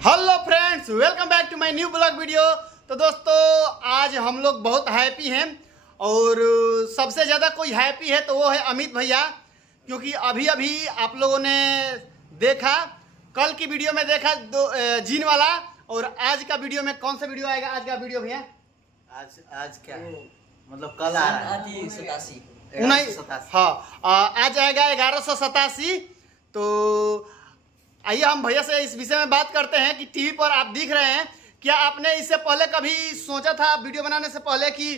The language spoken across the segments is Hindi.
Hello friends, welcome back to my new blog video. तो दोस्तों, आज हम लोग बहुत हैप्पी हैं और सबसे ज़्यादा कोई हैप्पी है तो वो है अमित भैया, क्योंकि अभी अभी आप लोगों ने देखा, कल की वीडियो में देखा जीन वाला, और आज का वीडियो में कौन सा वीडियो आएगा? आज का वीडियो भैया आज क्या है? मतलब कल आ रहा है 1987। हाँ, आज आएगा 1187। तो आइए हम भैया से इस विषय में बात करते हैं कि टीवी पर आप दिख रहे हैं। क्या आपने इससे पहले कभी सोचा था वीडियो बनाने से पहले कि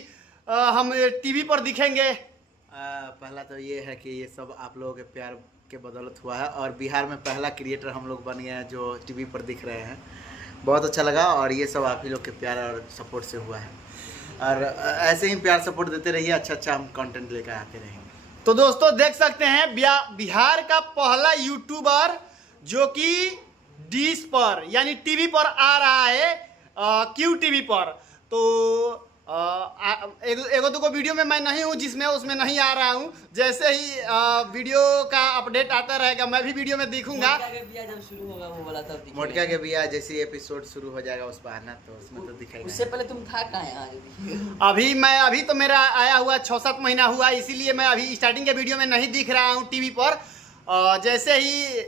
हम टीवी पर दिखेंगे? पहला तो ये है कि ये सब आप लोगों के प्यार के बदौलत हुआ है और बिहार में पहला क्रिएटर हम लोग बन गए हैं जो टीवी पर दिख रहे हैं। बहुत अच्छा लगा और ये सब आप ही लोग के प्यार और सपोर्ट से हुआ है और ऐसे ही प्यार सपोर्ट देते रहिए। अच्छा हम कंटेंट लेकर आते रहेंगे। तो दोस्तों देख सकते हैं, बिहार का पहला यूट्यूबर जो कि डिश पर यानी टीवी पर आ रहा है, क्यू टीवी पर। तो एगो दो वीडियो में मैं नहीं हूँ जिसमें उसमें नहीं आ रहा हूँ। जैसे ही वीडियो का अपडेट आता रहेगा मैं भी वीडियो में दिखूंगा। जब शुरू होगा वो वाला तब मोटका के बिया जैसे एपिसोड शुरू हो जाएगा उस पर आना, तो उसमें तो दिखाएगा। उससे पहले तुम था कहाँ? अभी तो मेरा आया हुआ 6-7 महीना हुआ, इसीलिए मैं अभी स्टार्टिंग के वीडियो में नहीं दिख रहा हूँ टीवी पर। जैसे ही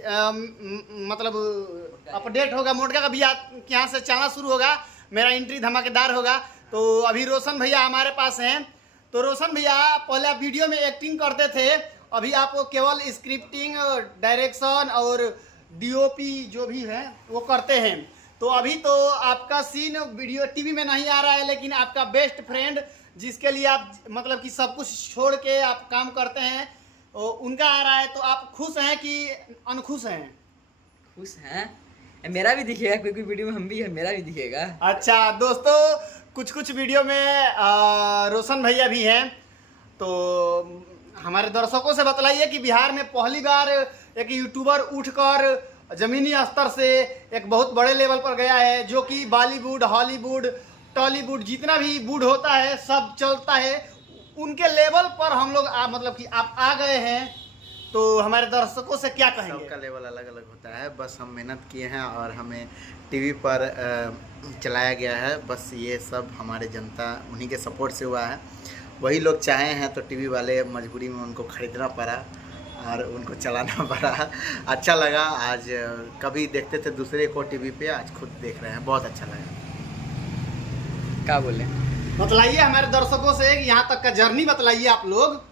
मतलब अपडेट होगा, मोटका का भी यहाँ से चलना शुरू होगा, मेरा एंट्री धमाकेदार होगा। तो अभी रोशन भैया हमारे पास हैं। तो रोशन भैया, पहले आप वीडियो में एक्टिंग करते थे, अभी आप केवल स्क्रिप्टिंग, डायरेक्शन और डीओपी जो भी है वो करते हैं। तो अभी तो आपका सीन वीडियो टीवी में नहीं आ रहा है, लेकिन आपका बेस्ट फ्रेंड जिसके लिए आप मतलब कि सब कुछ छोड़ के आप काम करते हैं उनका आ रहा है। तो आप खुश हैं कि अनखुश हैं? खुश हैं, मेरा भी दिखेगा, कोई वीडियो में हम भी है, मेरा भी दिखेगा। अच्छा दोस्तों, कुछ वीडियो में रोशन भैया भी हैं। तो हमारे दर्शकों से बतलाइए कि बिहार में पहली बार एक यूट्यूबर उठकर जमीनी स्तर से एक बहुत बड़े लेवल पर गया है, जो कि बॉलीवुड, हॉलीवुड, टॉलीवुड जितना भी वुड होता है सब चलता है, उनके लेवल पर हम लोग मतलब कि आप आ गए हैं। तो हमारे दर्शकों से क्या कहेंगे? सबका लेवल अलग अलग होता है, बस हम मेहनत किए हैं और हमें टीवी पर चलाया गया है। बस ये सब हमारे जनता उन्हीं के सपोर्ट से हुआ है। वही लोग चाहे हैं तो टीवी वाले मजबूरी में उनको खरीदना पड़ा और उनको चलाना पड़ा। अच्छा लगा। आज कभी देखते थे दूसरे को टीवी पे, आज खुद देख रहे हैं, बहुत अच्छा लगा। क्या बोले? बतलाइए हमारे दर्शकों से यहाँ तक का जर्नी बतलाइए आप लोग।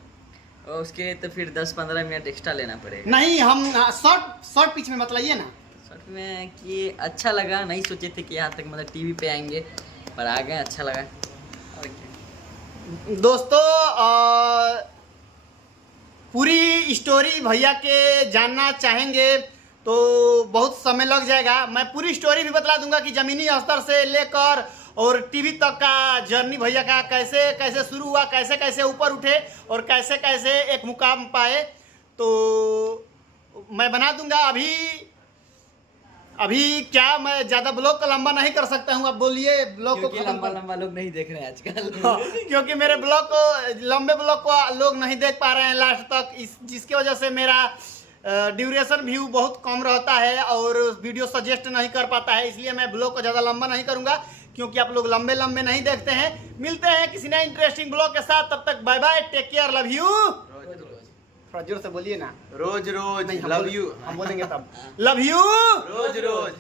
और उसके तो फिर 10-15 मिनट एक्स्ट्रा लेना पड़ेगा। नहीं, हम शॉर्ट पिच में बतलाइए ना। शॉर्ट में कि अच्छा लगा, नहीं सोचे थे कि यहाँ तक मतलब टीवी पे आएंगे, पर आ गए, अच्छा लगा। और क्या दोस्तों, पूरी स्टोरी भैया के जानना चाहेंगे तो बहुत समय लग जाएगा। मैं पूरी स्टोरी भी बतला दूंगा कि जमीनी स्तर से लेकर और टीवी तक का जर्नी भैया का कैसे कैसे शुरू हुआ, कैसे कैसे ऊपर उठे और कैसे कैसे एक मुकाम पाए। तो मैं बना दूंगा। अभी क्या मैं ज़्यादा ब्लॉग का लंबा नहीं कर सकता हूँ। अब बोलिए ब्लॉग को खत्म। लंबा लोग नहीं देख रहे हैं आजकल। क्योंकि मेरे ब्लॉग को, लंबे ब्लॉग को लोग नहीं देख पा रहे हैं लास्ट तक, जिसकी वजह से मेरा ड्यूरेशन व्यू बहुत कम रहता है और वीडियो सजेस्ट नहीं कर पाता है। इसलिए मैं ब्लॉग को ज़्यादा लंबा नहीं करूँगा, क्योंकि आप लोग लंबे नहीं देखते हैं। मिलते हैं किसी नए इंटरेस्टिंग ब्लॉग के साथ, तब तक bye bye, take care, love you. थोड़ा जोर से बोलिए ना। रोज लव यू हम बोलेंगे तब लव यू रोज।